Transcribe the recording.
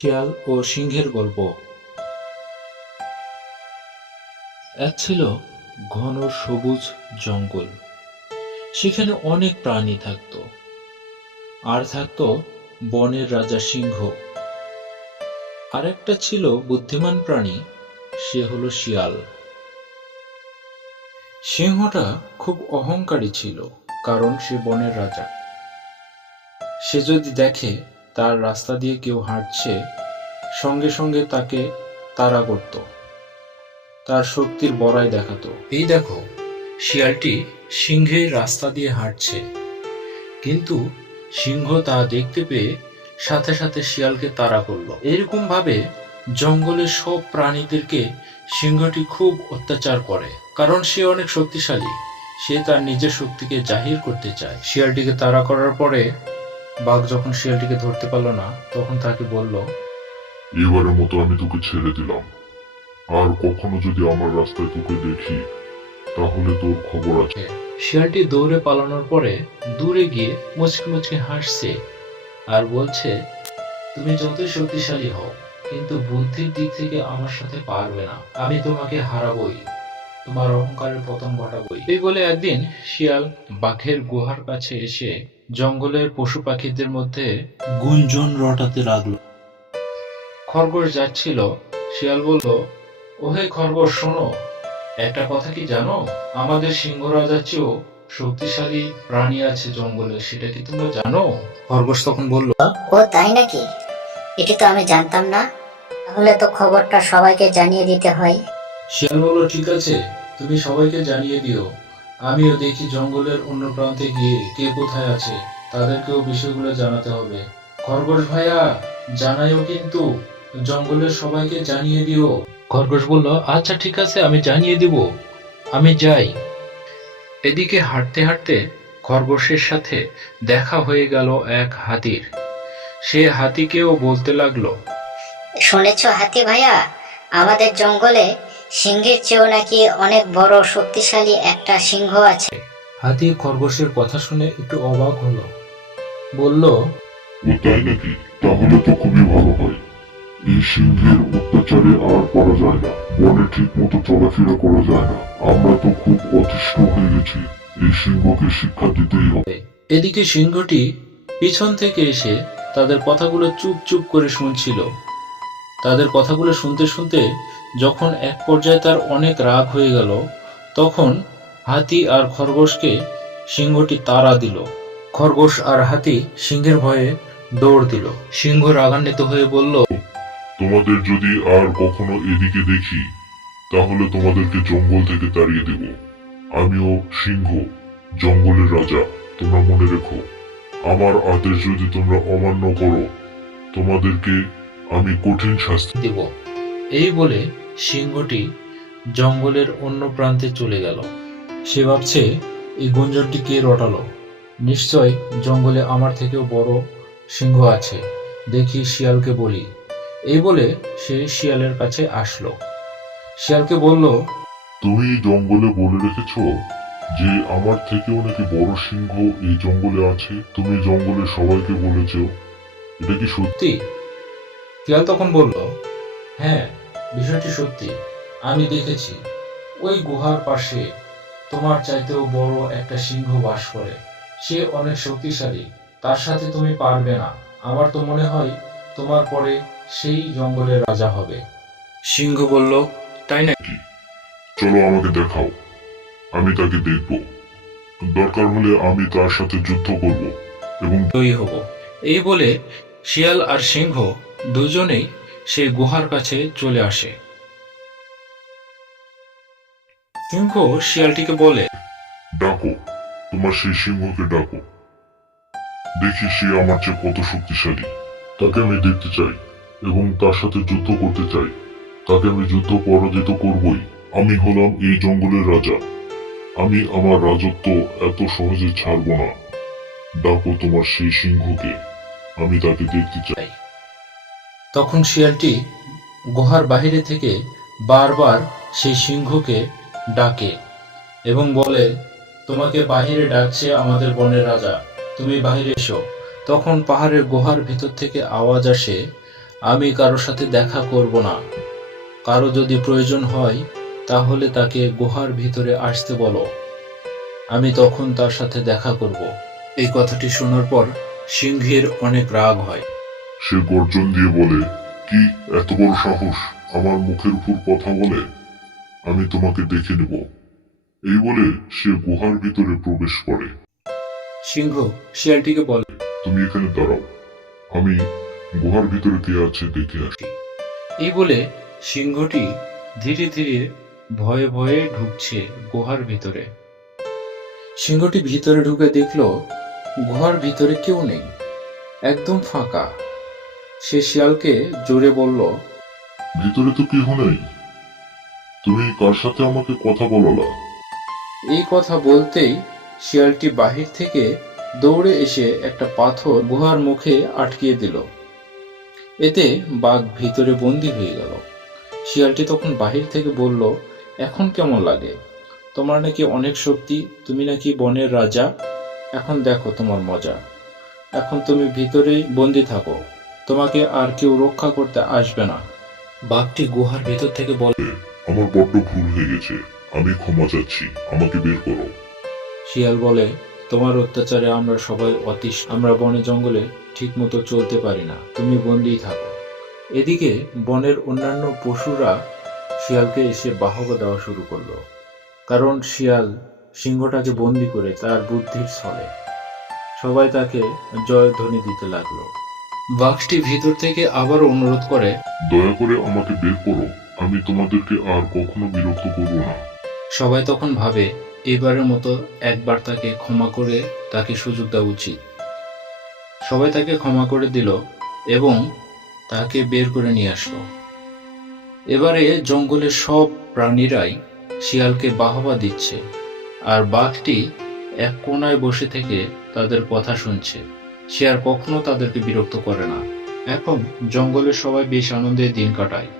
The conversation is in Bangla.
শিয়াল ও সিংহের গল্প। এক ছিল ঘন সবুজ জঙ্গল। সেখানে অনেক প্রাণী থাকত। আর থাকত বনের রাজা সিংহ। আর একটা ছিল বুদ্ধিমান প্রাণী, সে হলো শিয়াল। সিংহটা খুব অহংকারী ছিল, কারণ সে বনের রাজা। সে যদি দেখে তার রাস্তা দিয়ে কেউ হাঁটছে, সঙ্গে সঙ্গে তাকে তাড়া করত, তার শক্তির বড়াই দেখাতো। এই দেখো, শিয়ালটি সিংহের রাস্তা দিয়ে হাঁটছে, কিন্তু সিংহ তা দেখতে পেয়ে সাথে সাথে শিয়ালকে তাড়া করলো। এরকম ভাবে জঙ্গলের সব প্রাণীদেরকে সিংহটি খুব অত্যাচার করে, কারণ সে অনেক শক্তিশালী। সে তার নিজের শক্তিকে জাহির করতে চায়। শিয়ালটিকে তাড়া করার পরে বাঘ যখন শিয়ালটিকে ধরতে পারল না, তখন তাকে বলল, এবারের মতো আমি তোকে ছেড়ে দিলাম। আর কখনো যদি আমার রাস্তায় তোকে দেখি, তাহলে তোর খবর আছে। শিয়ালটি দৌড়ে পালানোর পরে দূরে গিয়ে মুচকি মুচকি হাসছে আর বলছে, তুমি যতই শক্তিশালী হও, কিন্তু বুদ্ধির দিক থেকে আমার সাথে পারবে না। আমি তোমাকে হারাবই, তোমার অহংকারের পতন ঘটাবই। এই বলে একদিন শিয়াল বাঘের গুহার কাছে এসে জঙ্গলের পশু পাখিদের মধ্যে গুঞ্জন রটাতে লাগলো। খরগোশ যাচ্ছিল। শিয়াল বলল, ওহে খরগোশ, শোনো, একটা কথা কি জানো? আমাদের সিংহ রাজার চেয়েও শক্তিশালী প্রাণী আছে জঙ্গলে, সেটা কি তোমরা জানো? খরগোশ তখন বলল, ও তাই নাকি? এটি তো আমি জানতাম না। তাহলে তো খবরটা সবাইকে জানিয়ে দিতে হয়। শিয়াল বলল, ঠিক আছে, তুমি সবাইকে জানিয়ে দিও। আমিও দেখি জঙ্গলের অন্য প্রান্তে গিয়ে কে কোথায় আছে, তাদেরকেও বিষয়গুলো জানাতে হবে। খরগোশ ভাইয়া, জানাইও কিন্তু, জঙ্গলের সবাইকে জানিয়ে দিও। খরগোশ বলল, আচ্ছা ঠিক আছে, আমি জানিয়ে দিব, আমি যাই। এদিকে হাঁটতে হাঁটতে খরগোশের সাথে দেখা হয়ে গেল এক হাতির। সে হাতিকেও বলতে লাগলো, শুনেছো হাতি ভাইয়া, আমাদের জঙ্গলে সিংহের চেয়েও নাকি অনেক বড় শক্তিশালী একটা সিংহ আছে। হাতি খরগোশের কথা শুনে একটু অবাক হলো, বলল, ও তাই নাকি? তাহলে তো খুবই ভালো হয়। এই সিংহের অত্যাচারে আর করা যায় না, বনে ঠিক মতো চলাফেরা করা যায় না। আমরা তো খুব অতিষ্ঠ হয়ে গেছি। এই সিংহকে শিক্ষা দিতেই হবে। এদিকে সিংহটি পিছন থেকে এসে তাদের কথাগুলো চুপ চুপ করে শুনছিল। তাদের কথাগুলো শুনতে শুনতে যখন এক পর্যায়ে তার অনেক রাগ হয়ে গেল, তখন হাতি আর খরগোশকে সিংহটি তাড়া দিল। খরগোশ আর হাতি সিংহের ভয়ে দৌড় দিল। সিংহ রাগান্বিত হয়ে বলল, তোমাদের যদি আর কখনো এদিকে দেখি, তাহলে তোমাদেরকে জঙ্গল থেকে তাড়িয়ে দেব। আমিও সিংহ, জঙ্গলের রাজা। তোমরা মনে রেখো, আমার আদেশ যদি তোমরা অমান্য করো, তোমাদেরকে আমি কঠিন শাস্তি দেব। এই বলে সিংহটি জঙ্গলের অন্য প্রান্তে চলে গেল। সে ভাবছে, এই গুঞ্জনটি কে রটালো? নিশ্চয় জঙ্গলে আমার থেকেও বড় সিংহ আছে, দেখি শিয়ালকে বলি। এই বলে সে শিয়ালের কাছে আসলো। শিয়ালকে বলল, তুমি জঙ্গলে বলে রেখেছো যে আমার থেকেও নাকি বড় সিংহ এই জঙ্গলে আছে। তুমি জঙ্গলে সবাইকে বলেছো, এটা কি সত্যি? সত্যি? শিয়াল তখন বলল, হ্যাঁ, বিষয়টি সত্যি। আমি দেখেছি ওই গুহার পাশে তোমার চাইতেও বড় একটা সিংহ বাস করে। সে অনেক শক্তিশালী, তার সাথে তুমি পারবে না। আমার তো মনে হয় তোমার পরে সেই জঙ্গলের রাজা হবে। সিংহ বলল, তাই নাকি? চলো আমাকে দেখাও, আমি তাকে দেখব। দরকার হলে আমি তার সাথে যুদ্ধ করব এবং জয়ী হব। এই বলে শিয়াল আর সিংহ দুজনেই সেই গুহার কাছে চলে আসে। সিংহ শিয়ালটিকে বলে, ডাকো, তোমার সেই সিংহকে ডাকো। দেখি সে আমার চেয়ে কত শক্তিশালী। তাকে আমি দেখতে চাই এবং তার সাথে যুদ্ধ করতে চাই। তাকে আমি যুদ্ধ পরাজিত করবই। আমি হলাম এই জঙ্গলের রাজা। আমি আমার রাজত্ব এত সহজে ছাড়ব না। ডাকো তোমার সেই সিংহকে, আমি তাকে দেখতে চাই। তখন শিয়ালটি গুহার বাহিরে থেকে বারবার সেই সিংহকে ডাকে এবং বলে, তোমাকে বাহিরে ডাকছে আমাদের বনের রাজা, তুমি বাহিরে এসো। তখন পাহাড়ের গুহার ভিতর থেকে আওয়াজ আসে, আমি কারোর সাথে দেখা করব না। কারো যদি প্রয়োজন হয় তাহলে তাকে গুহার ভিতরে আসতে বলো, আমি তখন তার সাথে দেখা করব। এই কথাটি শোনার পর সিংহের অনেক রাগ হয়। সে গর্জন দিয়ে বলে, কি এত বড় সাহস আমার মুখের উপর কথা বলে? আমি তোমাকে দেখে নেব। এই বলে সে গুহার ভিতরে প্রবেশ করে। সিংহ শিয়ালটিকে বলে, তুমি এখানে দাঁড়াও, আমি গুহার ভিতরে কে আছে দেখে আসি। এই বলে সিংহটি ধীরে ধীরে ভয়ে ভয়ে ঢুকছে গুহার ভিতরে। সিংহটি ভিতরে ঢুকে দেখলো গুহার ভিতরে কেউ নেই, একদম ফাঁকা। সে শিয়ালকে জোরে বলল, ভিতরে তো কেউ নেই, তুমি কার সাথে আমাকে কথা বলালা? এই কথা বলতেই শিয়ালটি বাহির থেকে দৌড়ে এসে একটা পাথর গুহার মুখে আটকিয়ে দিল। এতে বাঘ ভিতরে বন্দী হয়ে গেল। শিয়ালটি তখন বাহির থেকে বলল, এখন কেমন লাগে? তোমার নাকি অনেক শক্তি, তুমি নাকি বনের রাজা। এখন দেখো তোমার মজা। এখন তুমি ভিতরেই বন্দী থাকো, তোমাকে আর কেউ রক্ষা করতে আসবে না। বাঘটি গুহার ভিতর থেকে বলে, আমার বড্ড ভুল হয়ে গেছে, আমি ক্ষমা চাচ্ছি, আমাকে বের করো। শিয়াল বলে, তোমার অত্যাচারে আমরা সবাই অতিষ্ঠ, আমরা বনে জঙ্গলে ঠিক মতো চলতে পারি না, তুমি বন্দিই থাকো। এদিকে বনের অন্যান্য পশুরা শিয়ালকে এসে বাহবা দেওয়া শুরু করলো, কারণ শিয়াল সিংহটাকে বন্দি করে তার বুদ্ধির ছলে। সবাই তাকে জয়ধ্বনি দিতে লাগলো। বাঘটি ভিতর থেকে আবার অনুরোধ করে, দয়া করে আমাকে বের করো, আমি তোমাদেরকে আর কখনো বিরক্ত করব না। সবাই তখন ভাবে এবারের মতো একবার তাকে ক্ষমা করে তাকে সুযোগ দেওয়া উচিত। সবাই তাকে ক্ষমা করে দিল এবং তাকে বের করে নিয়ে আসলো। এবারে জঙ্গলের সব প্রাণীরাই শিয়ালকে বাহবা দিচ্ছে, আর বাঘটি এক কোনায় বসে থেকে তাদের কথা শুনছে। সে আর কখনো তাদেরকে বিরক্ত করে না। এখন জঙ্গলের সবাই বেশ আনন্দে দিন কাটায়।